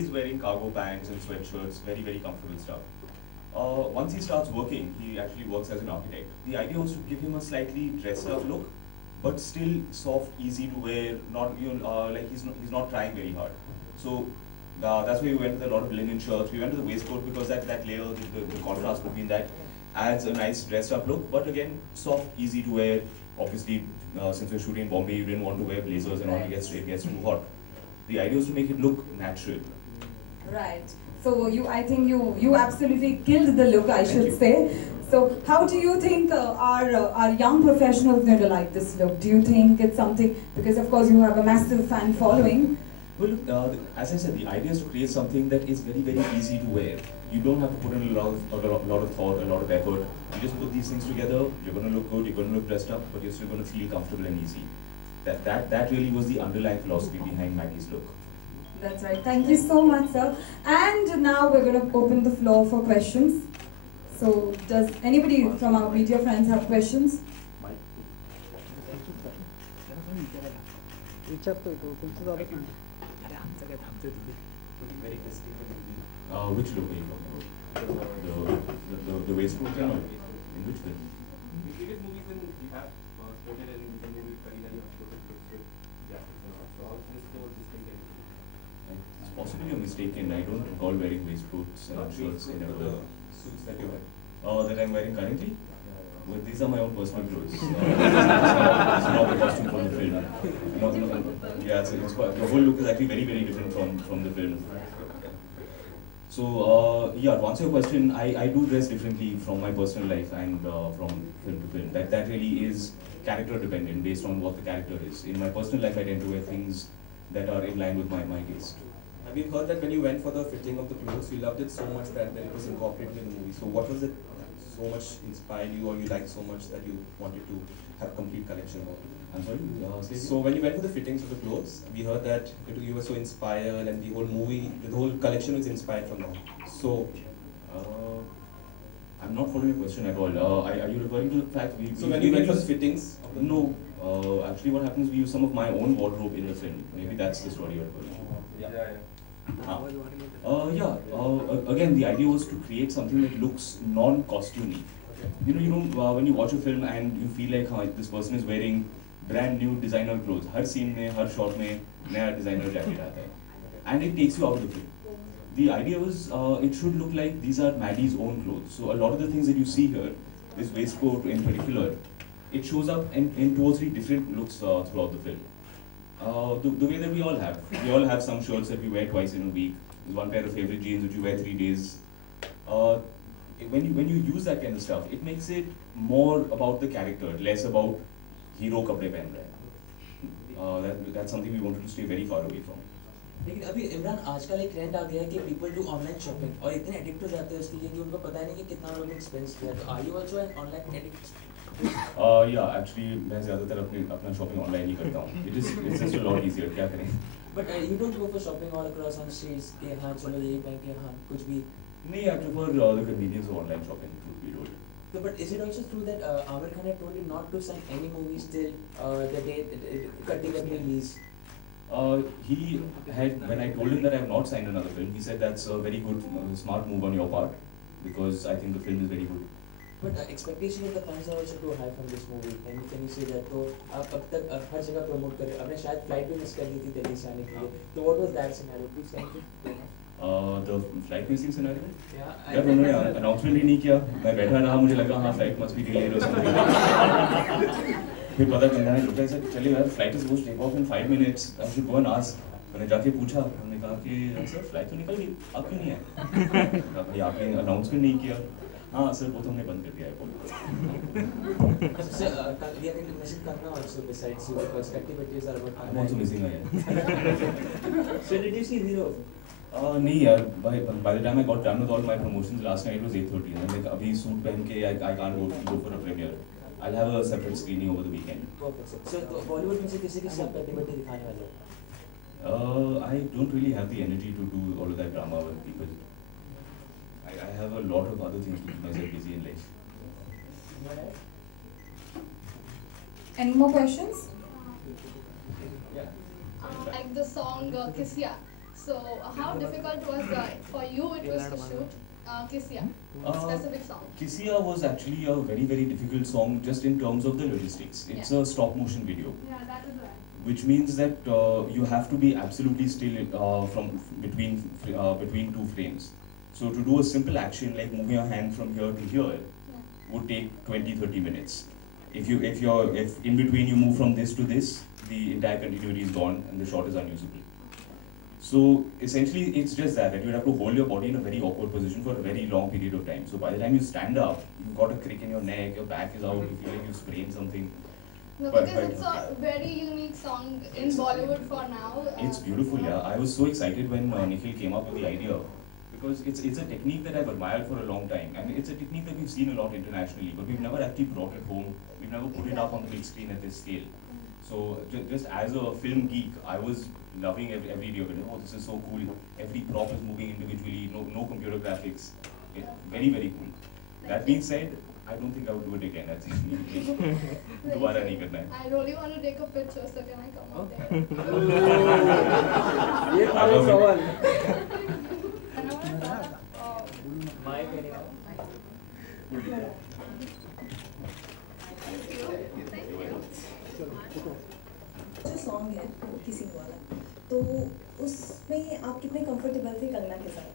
he's wearing cargo pants and sweatshirts, very, very comfortable stuff. Once he starts working, he actually works as an architect. The idea was to give him a slightly dressed up look, but still soft, easy to wear, not like he's not trying very hard. So that's why we went with a lot of linen shirts. We went to the waistcoat because that layer, the contrast between that adds a nice dressed up look, but again, soft, easy to wear. Obviously, since we're shooting in Bombay, you didn't want to wear blazers and all, it gets too hot. The idea was to make it look natural. Right. So I think you absolutely killed the look, I should say. So how do you think our young professionals going to like this look? Do you think it's something, because of course you have a massive fan following? Well, as I said, the idea is to create something that is very, very easy to wear. You don't have to put in a lot of thought, a lot of effort. You just put these things together, you're going to look good, you're going to look dressed up, but you're still going to feel comfortable and easy. That really was the underlying philosophy behind Maggie's look. That's right. Thank you so much, sir. And now we're going to open the floor for questions. So, does anybody from our media friends have questions? Which look are you talking about? The waistcoat or in which film? In previous movies, when you have quoted and in the movie Karina, you have quoted with jackets and all. So how is this so distinct? It's possibly a mistaken. I don't recall wearing waistcoats and shirts in the suits that you wear. That I'm wearing currently? Well, these are my own personal clothes. It's not the costume from the film. Yeah, the whole look is actually very, very different from the film. So, yeah, to answer your question, I do dress differently from my personal life and from film to film. That really is character dependent, based on what the character is. In my personal life, I tend to wear things that are in line with my taste. Have you heard that when you went for the fitting of the clothes, you loved it so much that it was incorporated in the movie? So what was it so much inspired you, or you liked so much that you wanted to have a complete collection of? I'm sorry? So when you went for the fittings of the clothes, we heard that you were so inspired and the whole movie, the whole collection was inspired from that. So, I'm not following your question at all. Are you referring to the fact so when you went for the fittings? No. Actually what happens, we use some of my own wardrobe in the film. Maybe that's the story you're referring to. Again, the idea was to create something that looks non-costumey. You know, when you watch a film and you feel like this person is wearing brand new designer clothes. Her scene में, हर shot में नया designer jacket आता है, and it takes you out of the film. The idea was it should look like these are Maddie's own clothes. So a lot of the things that you see here, this waistcoat in particular, it shows up in 2 or 3 different looks throughout the film. The way that we all have some shirts that we wear twice in a week. There's one pair of favorite jeans which you wear 3 days. When you use that kind of stuff, it makes it more about the character, less about hero kapde pehen rahe hain. That's something we wanted to stay very far away from. लेकिन अभी इमरान आजकल एक trend आ गया है कि people do online shopping और इतने addict हो जाते हैं उसके लिए कि उनको पता नहीं कि कितना उन्होंने एक्सपेंस किया. तो are you also an online addict? Yeah, actually मैं ज़्यादातर अपना shopping online ही करता हूँ. It's just a lot easier. क्या करें? But you don't go for shopping all across on streets कि हाँ चलो यही पहन के हाँ कुछ भी. नहीं, I prefer the convenience of online shopping. Would be told. So, but is it also true that Amir Khan had told you not to sign any movies till the day Katti got released? He had, when I told him that I have not signed another film, he said that's a very good, smart move on your part, because I think the film is very good. But expectation of the fans are also too high from this movie. Can you say that? तो आप अब तक हर जगह promote कर रहे हो. आपने शायद flight भी miss कर ली थी दिल्ली से आने के लिए. तो what was that scenario? Please can you? The flight missing scenario? Yeah. यार उन्होंने announcement ही नहीं किया. मैं बैठा रहा, मुझे लगा हाँ flight must be delayed or something. फिर पता चला है लोग ऐसे चले यार flight is supposed to take off in 5 minutes. I should go and ask. मैंने जाके पूछा, उन्होंने कहा कि सर फ्लाइट तो निकल गई, आप क्यों नहीं आए? कहा भाई आपने अनाउंसमेंट नहीं किया. हाँ सर वो तो हमने बंद कर दिया है बोलो. Sir, we are going to mention Kanna also besides you because activities are about. I'm also missing her. So did you see Zero? नहीं यार, by the time I got done with all my promotions last night it was 8:30. And like अभी suit पहन के I can't go for a premiere. I'll have a separate screening over the weekend. Perfect. So Bollywood में से किसी की सब activity दिखाने वाले हो? I don't really have the energy to do all of that drama with people. I have a lot of other things to keep myself busy in life. Any more questions? Yeah. Like the song Kisya. So, how difficult was for you it was to shoot Kissia, specific song? Kissia was actually a very, very difficult song just in terms of the logistics. It's a stop motion video. Yeah, that is right. Which means that you have to be absolutely still from between two frames. So to do a simple action like moving your hand from here to here would take 20-30 minutes. If in between you move from this to this, the entire continuity is gone and the shot is unusable. So essentially it's just that you have to hold your body in a very awkward position for a very long period of time. So by the time you stand up, you've got a crick in your neck, your back is out, you feel like you sprained something. No, because it's a very unique song in Bollywood for now. It's beautiful, yeah. I was so excited when Nikhil came up with the idea because it's a technique that I've admired for a long time, and it's a technique that we've seen a lot internationally, but we've never actually brought it home. We've never put it up on the big screen at this scale. So just as a film geek, I was loving every video. Oh, this is so cool. Every prop is moving individually. No computer graphics. Very, very cool. That being said, I don't think I would do it again. That's दोबारा नहीं करना है. I really want to take a picture, so can I come out there? ये था सवाल. My जो song है किसी वाला, तो उसमें आप कितने कंफर्टेबल थे कंगना के साथ?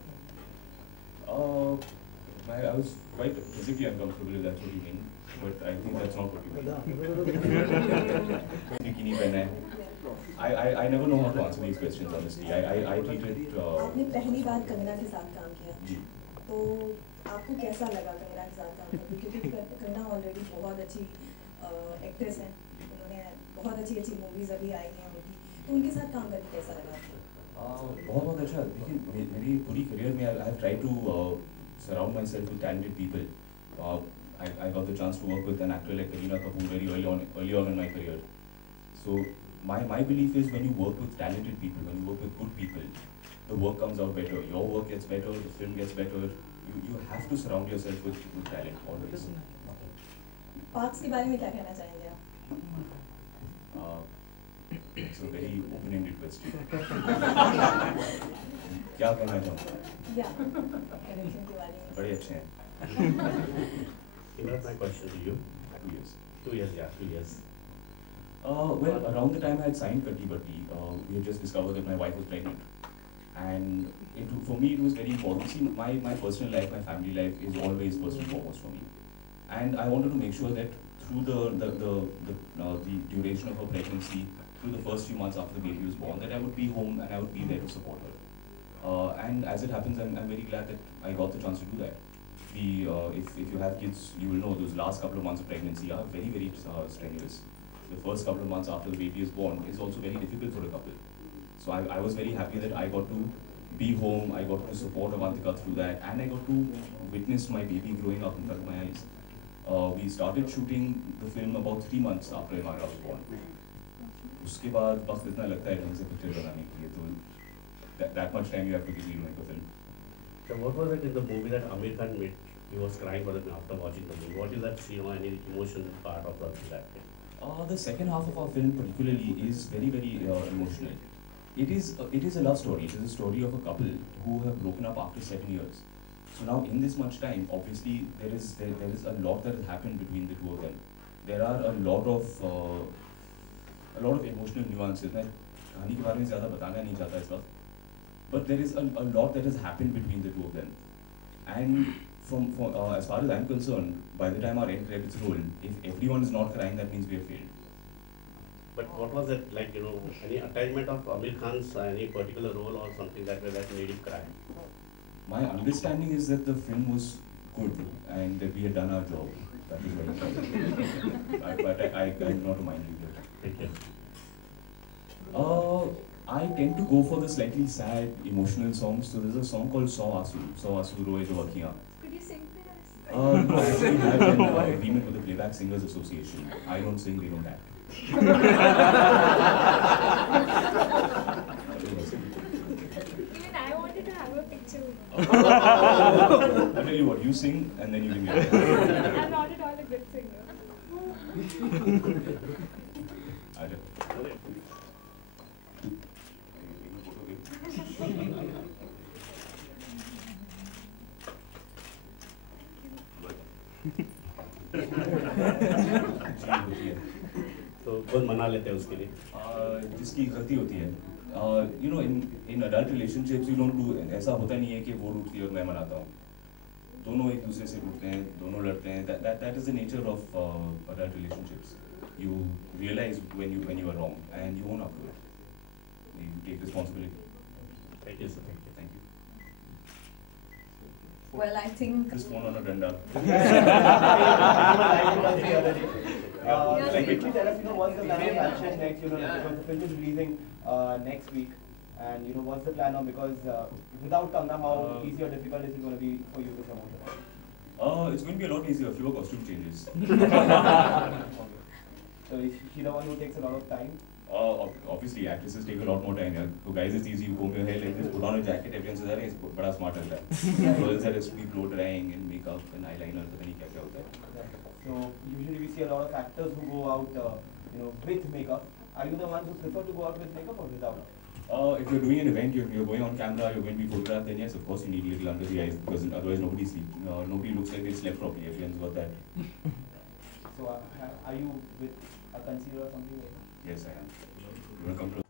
I was quite physically uncomfortable if that's what you mean, but I think that's not what you mean. Bikini पहना है. I never know how to answer these questions honestly. I treat it. आपने पहली बार कंगना के साथ काम किया. जी. तो आपको कैसा लगा कंगना के साथ काम करके? क्योंकि कंगना ऑलरेडी बहुत अच्छी एक्ट्रेस है. उन्होंने बहुत अच्छी मूवीज अभी आई हैं उनकी. तो उनके साथ काम करके कैसा लगा आपको? बहुत अच्छा. देखिए मेरी पूरी करियर में I have tried to surround myself with talented people. I got the chance to work with an actor like Kareena Kapoor very early on in my career. So my belief is when you work with talented people, when you work with good people, the work comes out better. Your work gets better, the film gets better. You have to surround yourself with talent always. Parks के बारे में क्या कहना चाहेंगे आप? It's a very open-ended question. क्या कहना चाहूँगा? या कनेक्शन के बारे में. बड़े अच्छे हैं. Imran, my question to you. 2 years. 2 years, yeah, 2 years. Well, around the time I had signed Katti, we had just discovered that my wife was pregnant. And for me, it was very important. See, my personal life, my family life is always first and foremost for me. And I wanted to make sure that through the duration of her pregnancy, through the first few months after the baby was born, that I would be home and I would be there to support her. And as it happens, I'm very glad that I got the chance to do that. If you have kids, you will know those last couple of months of pregnancy are very, very strenuous. The first couple of months after the baby is born is also very difficult for a couple. So I was very happy that I got to be home, I got to support Avantika through that, and I got to witness my baby growing up in front of my eyes. We started shooting the film about 3 months after Imran was born. उसके बाद वक्त इतना लगता है ढंग से picture बनाने के लिए, तो that much time you have to give to make a film. So what was it in the movie that Amir Khan made? He was crying for it after watching the movie. What is that scene or any emotional part of that film? The second half of our film particularly is very, very emotional. It is a love story. It is a story of a couple who have broken up after 7 years. So now in this much time, obviously there is a lot that has happened between the two of them. There are a lot of emotional nuances. मैं कहानी के बारे में ज़्यादा बताना नहीं चाहता इस वक्त. But there is a lot that has happened between the two of them. And as far as I'm concerned, by the time our end credits roll, if everyone is not crying, that means we have failed. But what was it like, any attachment of Amir Khan's any particular role or something that made him cry? My understanding is that the film was good and that we had done our job. That is what but I not remind you that. Thank you. I tend to go for the slightly sad, emotional songs. So there's a song called Saw Asu Roye Jo Akhiyan. Could you sing for us? No, I actually have an agreement with the Playback Singers Association. I don't sing, they don't act. Even I wanted to have a picture with I'll tell you what, you sing and then you give me a you. I'm not at all a good singer. I'll तो कौन मना लेते हैं उसके लिए? जिसकी गलती होती है. You know, in adult relationships, you don't do, ऐसा होता नहीं है कि वो रूठती है और मैं मनाता हूँ. दोनों एक दूसरे से रूठते हैं, दोनों लड़ते हैं. That is the nature of adult relationships. You realize when you are wrong and you own up to it. You take responsibility. Thank you, sir. Thank you. Well, I think. This phone on a danda. Quickly tell us, what's the plan of action next? Because the film is releasing next week, and what's the plan on? Because without Kangna, how easy or difficult is it going to be for you to promote it? It's going to be a lot easier. Fewer costume changes. So is she the one who takes a lot of time? Obviously, actresses take a lot more time. Yeah. So guys, it's easy. You comb your hair like this, put on a jacket. Everyone says, "It's बड़ा smart है." Girls are just be blow drying and makeup and eyeliner. पता नहीं क्या होता है. So usually we see a lot of actors who go out, with makeup. Are you the ones who prefer to go out with makeup or without? If you're doing an event, you're going on camera, you're going to be photographed, then yes, of course you need a little under the eyes because otherwise nobody looks like they slept properly. Everyone's got that. So are you with a concealer or something like that? Yes, I am. You want to come to